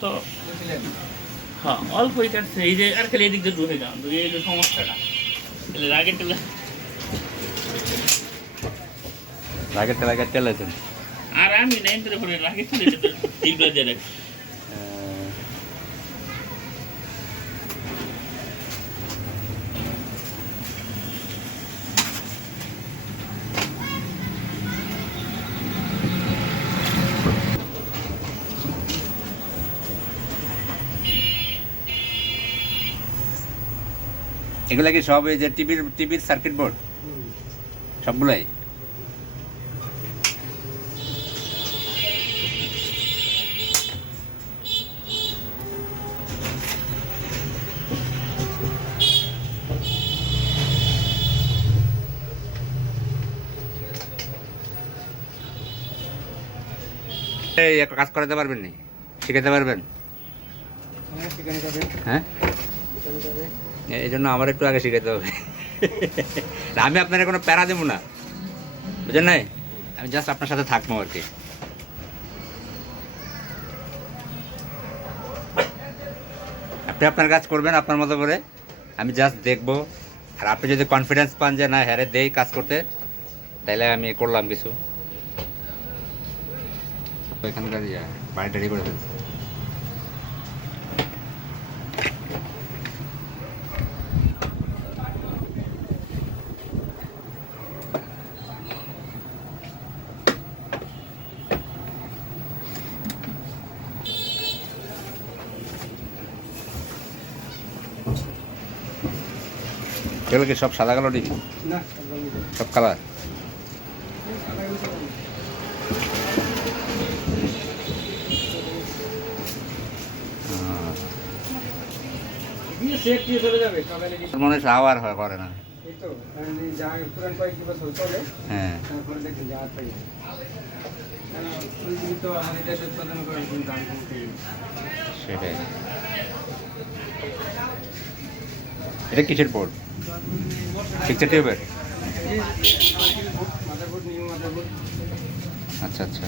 তো হ্যাঁ অল্পই কাটছে, এই যে আর খালি এদিক দিয়ে ঢুকে যান, এই যে সমস্যাটা রাগের তেলে চালাইছেন। আর আমি নাইন ধরে পরে রাগের তেলে এইগুলো দিয়ে রাখি। এগুলা কি সব এই যে টিভির সার্কিট বোর্ড সবগুলাই? এই একটা কাজ করাতে পারবেন নি? শিখাতে পারবেন? হ্যাঁ, এই জন্য আমার একটু আগে শিখাতে হবে। আমি আপনার কোনো প্যারা দেবো না, বুঝলেন নাই? আমি জাস্ট আপনার সাথে থাকবো আর কি। আপনি আপনার কাজ করবেন আপনার মতো করে, আমি জাস্ট দেখবো। আর আপনি যদি কনফিডেন্স পান যে না হ্যাঁ দেই কাজ করতে, তাহলে আমি করলাম কিছু। এখানকার বাড়ি টাড়ি করে ফেলছে। এগুলো কি সব সাদা কালো টিভি? সব কালার? মনে হয় আওয়ার হয় করে না। হ্যাঁ, সেটাই। এটা কিসের বোর্ড? পিকচার টিউবের? আচ্ছা আচ্ছা।